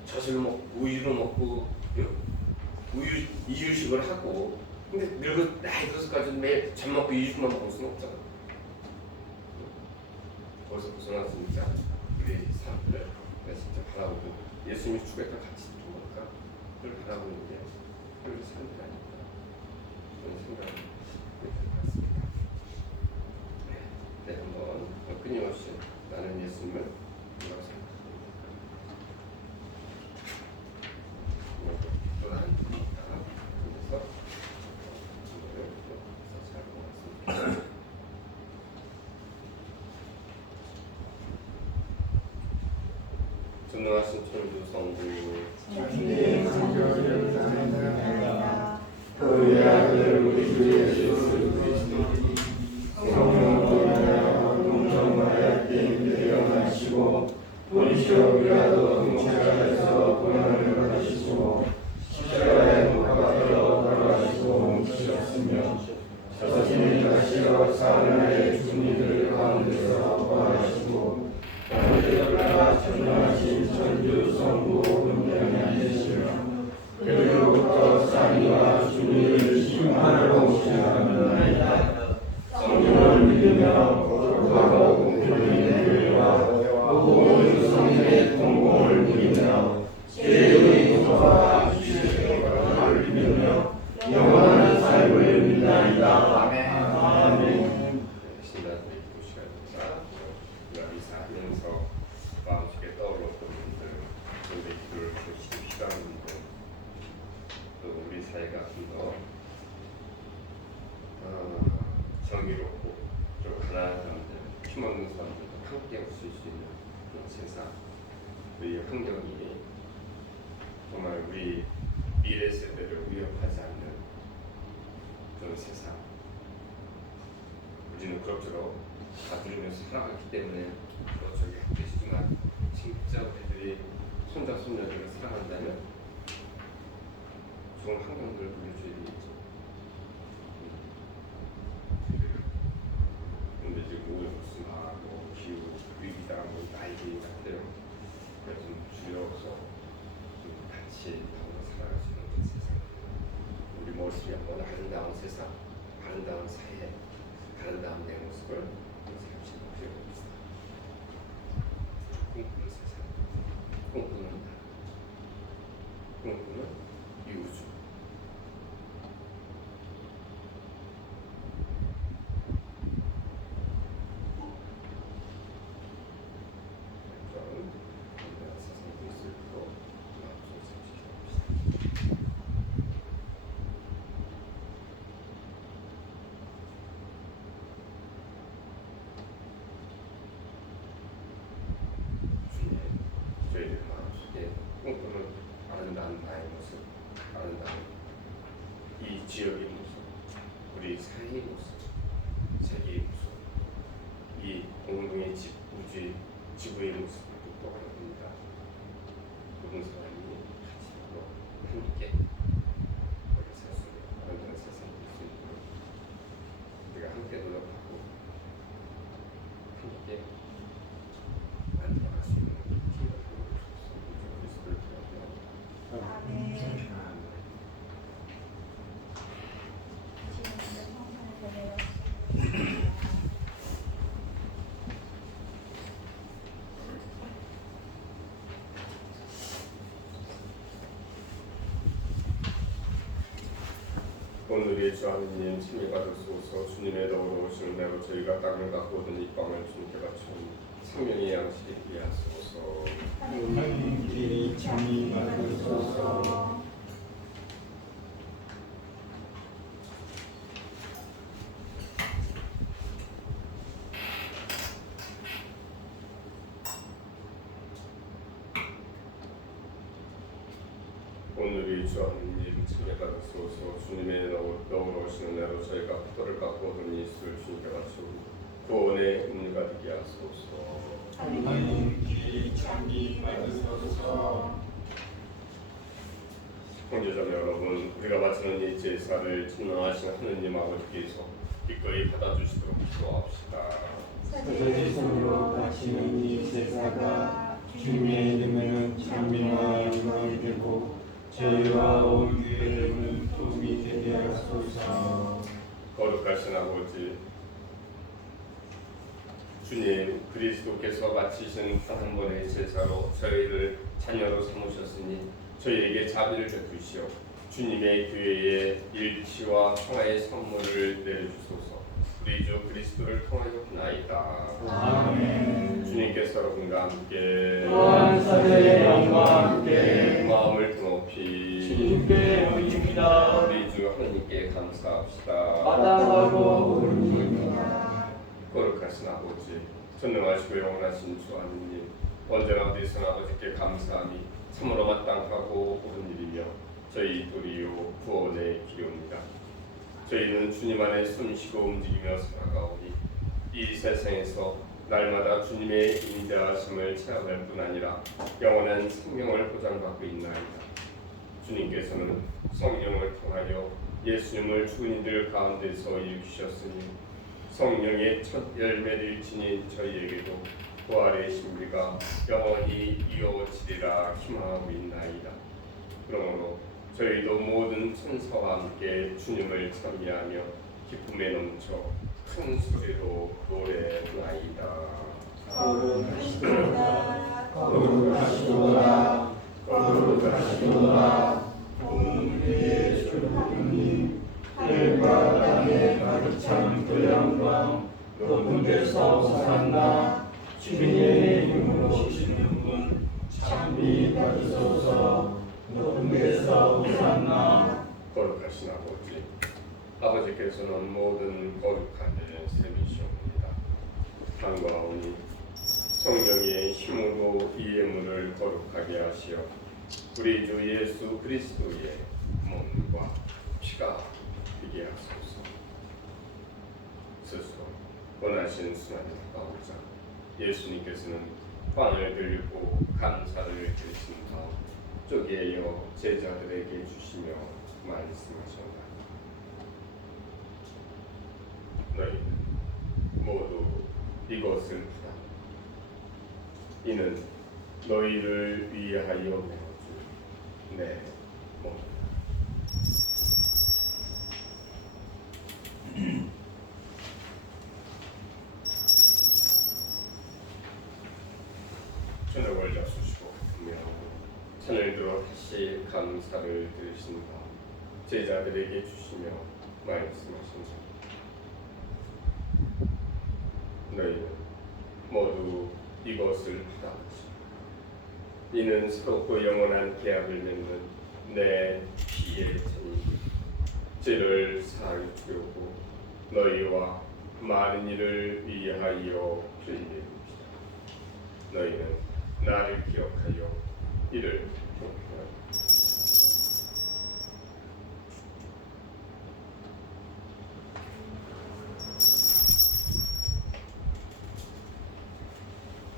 젖을 먹고 우유를 먹고 이유식을 하고, 근데 늙어 나이 들어서까지 매일 젖 먹고 이유식만 먹을 수는 없잖아. 거기서 벗어나서 진짜 우리 삶을 진짜 바라보고 예수님이 죽었다 같이 죽은 거니까 그걸 바라보는 게 그런 삶이 아닐까 그런 생각을 하게 된 것 같습니다. 네, 한번 끊임없이 나는 예수님을 뭐라고 생각합니까? 또 나는 누구니까 그래서 오늘 잘 보았습니다. 전능하신 천주 성부 그의 아들 우리 주 예수 그리스도니 성령으로 인하여 동정하여 태어나시고 본시오 빌라도 통치하에서 고난을 받으시고 십자가에 못 박혀 돌아가시고 뭉치셨으며 자신이 다시어 사흘에 죽은 이들 가운데서 부활하시고 그가 전능하신 천주 성부 분명히 앉으시며 그리로부터 쌍이와 주님을 심판하러 오시나이다. 성령을 믿으며 거룩하고 공평한 교회와 모든 성인의 공공을 누리며 죄의 용서와 주의 영광을 믿으며 영원한 삶을 믿나이다. 아멘. 신라들의 기도 시간입니다. 우리가 미사하면서 마음속에 떠올랐던 분들, 우리의 기도를 보시기 필요한 분들, 또 우리 사회가 좀 더 정의롭고 좀 가난한 사람들, 힘없는 사람들도 함께 웃을 수 있는 그런 세상, 우리 환경이 정말 우리 미래 세대를 위협하지 않는 그런 세상, 그럭저럭 봐드리면서 살아가기 때문에 저기 계시지만 진짜 우리들이 손자 손녀들을 사랑한다면 좋은 환경들을 보여줘야 되겠죠. 근데 지금 무슨 뭐 기후 위기다 뭐 나이기 같아요. 그래서 좀 줄여서 좀 같이 살아갈 수 있는 세상. 우리 모습이 한번 아름다운 세상, 아름다운 사회, 아름다운 내 모습을 살피는 필요가 있습니다. 꿈꾸는 세상, 꿈꾸는 나, 꿈꾸는 이 우주. 저희들 마음속에 꿈꾸는 아름다운 나의 모습, 아름다운 이 지역의 모습, 우리 사회의 모습, 세계의 모습, 이 공동의 집, 우주의 지구의 모습을 똑똑하게 봅니다. 모든 사람이 같이 함께 우리 세상에 아름다운 세상을 볼 수 있도록 우리가 함께 노력하고 함께 만들어갈 수 있는 오늘의 주 하느님 친히 받으소서. 주님의 더불어 오시는 대로 저희가 땅을 갖고 얻은 이 빵을 주님께 바치는 생명의 양식이 되게 하소서. 하나님께 친히 받으소서. 오늘의 주 하느님 친히 받으소서. 주님의 더불어 오시는 대로 저희가 포도를 갖고 얻은 이슬을 주님께 바치고 구원의 은혜가 되게 하소서. 하나님께 친히 받으소서. 형제자매 여러분, 우리가 바치는 이 제사를 전능하신 하느님 아버지께서 기꺼이 받아주시도록 기도합시다. 사자의 손으로 바치는 이 제사가 주님의 이름에는 찬미와 영광이 되고 저희와 온 교회에는 도움이 되게 하소서. 거룩하신 아버지, 주님 그리스도께서 바치신 단 한 번의 제사로 저희를 자녀로 삼으셨으니 저희에게 자비를 베푸시어 주님의 교회에 일치와 평화의 선물을 내려주소서. 우리 주 그리스도를 통하였나이다. 아멘. 주님께서 여러분과 함께 또한 사제의 영과 함께 마음을 드높이 주님께 의입니다. 우리 주 하나님께 감사합시다. 마땅하고 옳습니다. 거룩하신 아버지, 전능하시고 영원하신 주 하느님, 언제나 어디서나 아버지께 감사함이 참으로 마땅하고 옳은 일이며 저희 도리요 구원의 길이옵니다. 저희는 주님 안에 숨쉬고 움직이며 살아가오니 이 세상에서 날마다 주님의 인자하심을 체험할 뿐 아니라 영원한 생명을 보장받고 있나이다. 주님께서는 성령을 통하여 예수님을 죽은 이들 가운데서 일으키셨으니 성령의 첫 열매를 지닌 저희에게도 부활의 신비가 영원히 이어지리라 희망하고 있나이다. 그러므로 저희도 모든 천사와 함께 주님을 찬미하며 기쁨에 넘쳐 큰 소리로 노래하나이다. 거룩하시도다. 거룩하시도다. 거룩하시도다. 온 우리의 주님, 하늘과 땅에 가득 찬 그 영광, 높은 데서 호산나. 주님의 이름으로 오시는 분 찬미 받으소서. 높은 데서 호산나. 거룩하신 아버지, 아버지께서는 모든 거룩한 일은 셈이시옵니다. 간과하오니 성령의 힘으로 이 예물을 거룩하게 하시어 우리 주 예수 그리스도의 몸과 피가 되게 하소서. 스스로 원하신 순환에 다가오자 예수님께서는 빵을 들고 감사를 드리신 다음 쪼개어 제자들에게 주시며 말씀하셨다. 너희는 모두 이것을 받아. 이는 너희를 위하여 내어줄 내 몸이다. 저녁을 잡수시고 분명하고 손을 들어 다시 감사를 드리신 다음 제자들에게 주시며 말씀하신다. 너희는 모두 이것을 받아보시라. 이는 새롭고 영원한 계약을 맺는 내 피의 잔이니 죄를 사하여 주려고 너희와 많은 이를 위하여 흘리는 것이다. 너희는 나를 기억하여 이를 경배하라.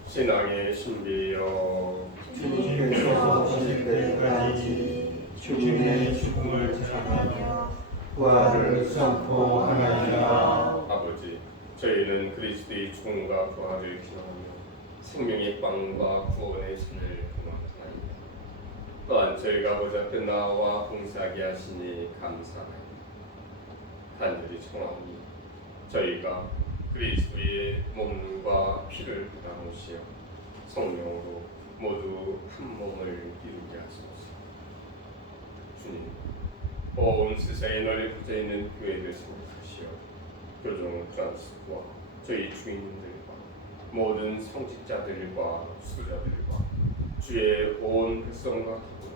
신앙의 신비여 주님께서 오실 때까지 주님의 죽음을 전하며 부활을 선포하나이다. 아버지, 저희는 그리스도의 죽음과 부활을 기념하며 생명의 빵과 구원의 손을 공헌하나이다. 또한 저희가 보좌께 나와 봉사하게 하시니 감사하나이다. 간절히 청하오니 저희가 그리스도의 몸과 피를 받아오시어 성령으로 모두 한 몸을 이루게 하소서. 주님, 온 세상에 널리 퍼져 있는 교회를 생각하시어 교종 프란스와 저희 주인님들과 모든 성직자들과 수자들과 주의 온 백성과 더불어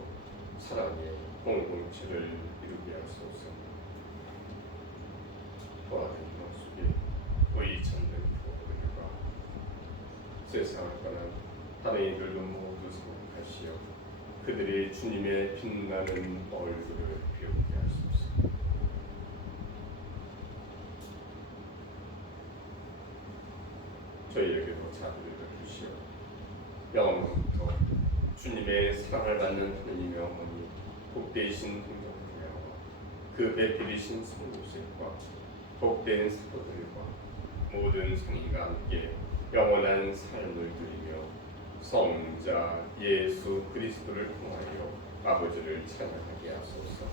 사랑의 공동체를 이루게 하소서. 도와주는 속에 우리 참된 부모들과 세상을 떠난 다른 이들도 모두 생각하시어 그들이 주님의 빛나는 얼굴을 배우게 하소서. 저희에게도 자비를 베푸시어 영원부터 주님의 사랑을 받는 하느님의 어머니 복되신 동정부야와 그 배필이신 성도들과 복된 사도들과 모든 성인과 함께 영원한 삶을 누리며 성자 예수 그리스도를 통하여 아버지를 찬양하게 하소서.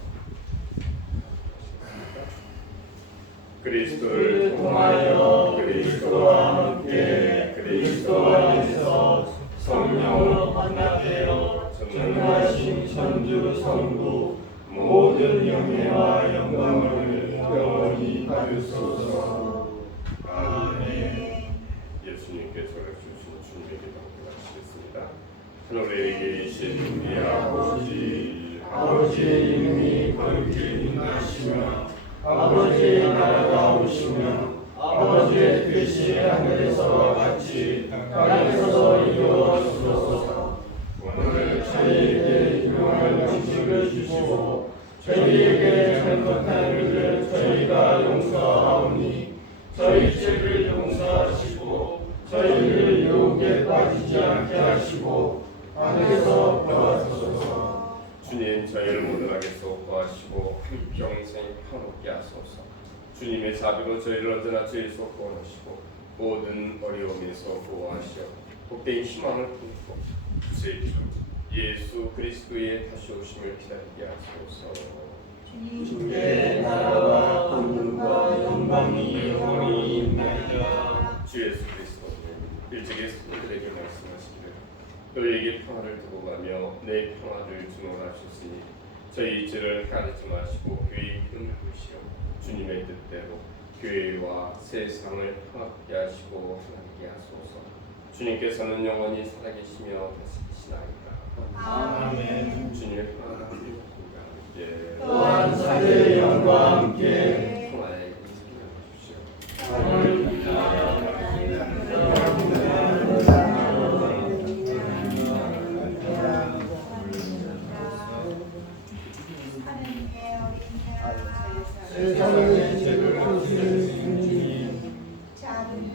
그리스도를 통하여 그리스도와 함께 그리스도 안에서 성령으로 하나되어 전능하신 천주 성부 모든 영예와 영광을 영원히 받으소서. 아멘. 예수님께서 주신 주님의 기도를 마치겠습니다. 하늘에 계신 우리 아버지의 이름이 거룩히 빛나시며 아버지의 나라가 오시며 아버지의 뜻이 하늘에서와 같이 땅에서도 이루어지소서. 오늘 저희에게 일용할 음식을 주시고 저희에게 잘못한 일을 저희가 용서하오니 저희 죄를 용서하시고 저희를 유혹에 빠지지 않게 하시고 악에서 구하소서. 주님, 저희를 모든 악에서 구하시고 평생 평안케 하소서. 주님의 자비로 저희를 언제나 죄에서 구원하시고 모든 어려움에서 보호하시어 복된 희망을 품고 주의 주 예수 그리스도의 다시 오심을 기다리게 하소서. 주님의 나라와 권능과 영광이 영원히 있나이다. 주 예수 그리스도는 일찍이 성도들에게 말씀하시기를 너희에게 평화를 두고 가며 내 평화를 주노라 하셨으니 저희 죄를 가리지 마시고 교회의 힘을 보시어 주님의 뜻대로 교회와 세상을 평화롭게 하시고 하나님께 하소서. 주님께서는 영원히 살아계시며 다스리시나이다. 아멘. 주님의 평화가 함께 또한 사제의 영과 함께 평화의 인생을 주시오. 세상의 죄를 푸시는 주님, 작은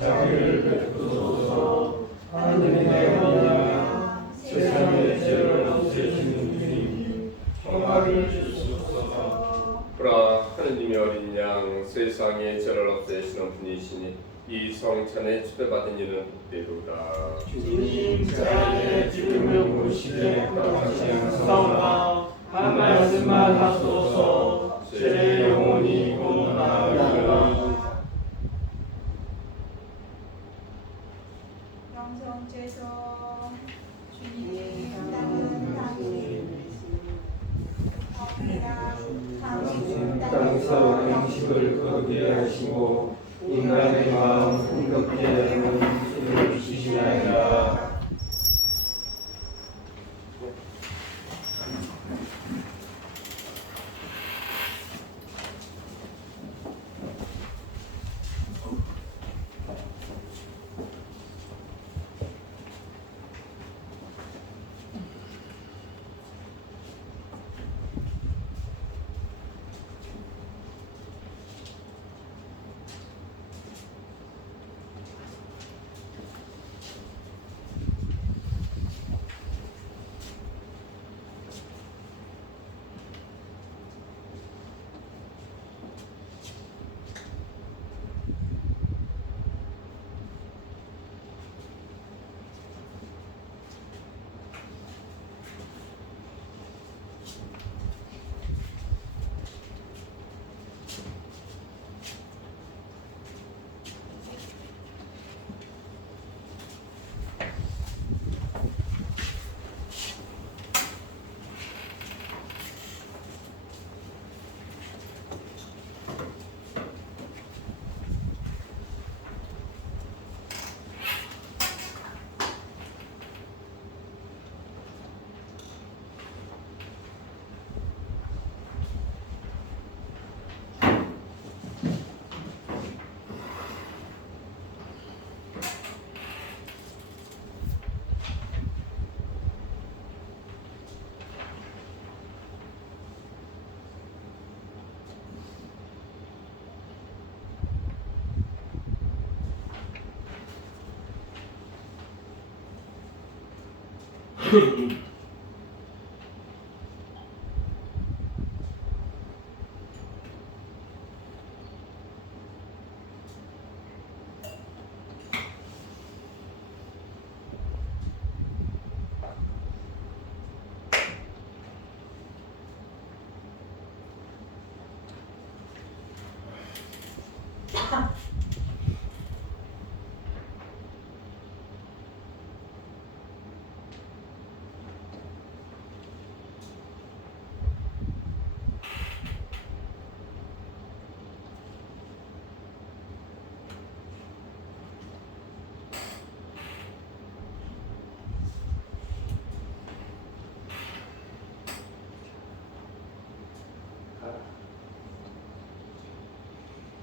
자비를 베푸소서. 하느님의 언약 세상의 죄를 없애시는 주님 평화를 주소서. 보라, 하느님의 어린 양 세상의 죄를 없애시는 분이시니 이 성찬에 초대받은 이는 복되도다. 주님 자의 기름을 보시되 떠나지 않사오나 한 말씀만 하소서. 제 영혼이 고나리라. 영성 죄송 주님 땅은 당신 땅에서 양식을 거두게 하시고 인간의 마음 흥겁게 하는 술을 주시나이다.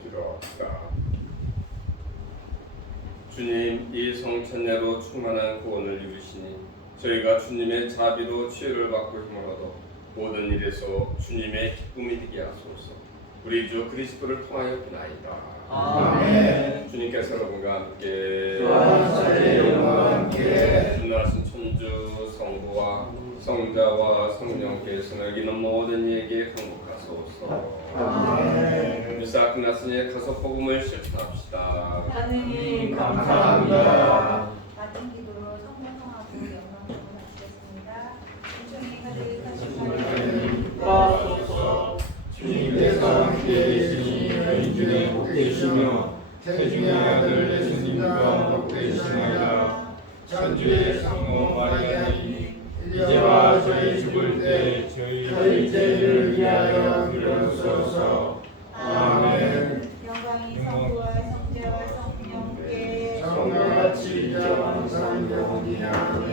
기도합시다. 주님, 이 성찬례로 충만한 구원을 이루시니 저희가 주님의 자비로 치유를 받고 힘을 얻어 모든 일에서 주님의 기쁨이 되게 하소서. 우리 주 그리스도를 통하여 비나이다. 아멘. 주님께서 여러분과 함께 또한 사제의 영광과 함께 준하신 천주 성부와 성자와 성령께서 여기는 모든 이에게 강복하소서. 아멘. 미사 끝났으니 가서 복음을 실천합시다. 하느님 감사합니다. 같은 기도로 성명하고 영광을 받겠습니다. 주님이 가득하신 하소서. 주님께서 함께 계시니 너희 중에 복되시며 태중의 아들 예수님과 복되시나이다. 천주의 성모 마리아님 이제와 저희 죽을 때 저희 죄를 위하여 빌어주소서. 아멘. 영광이 성부와 성자와 성령께 성과 같이 이제와 항상 영원히 아멘.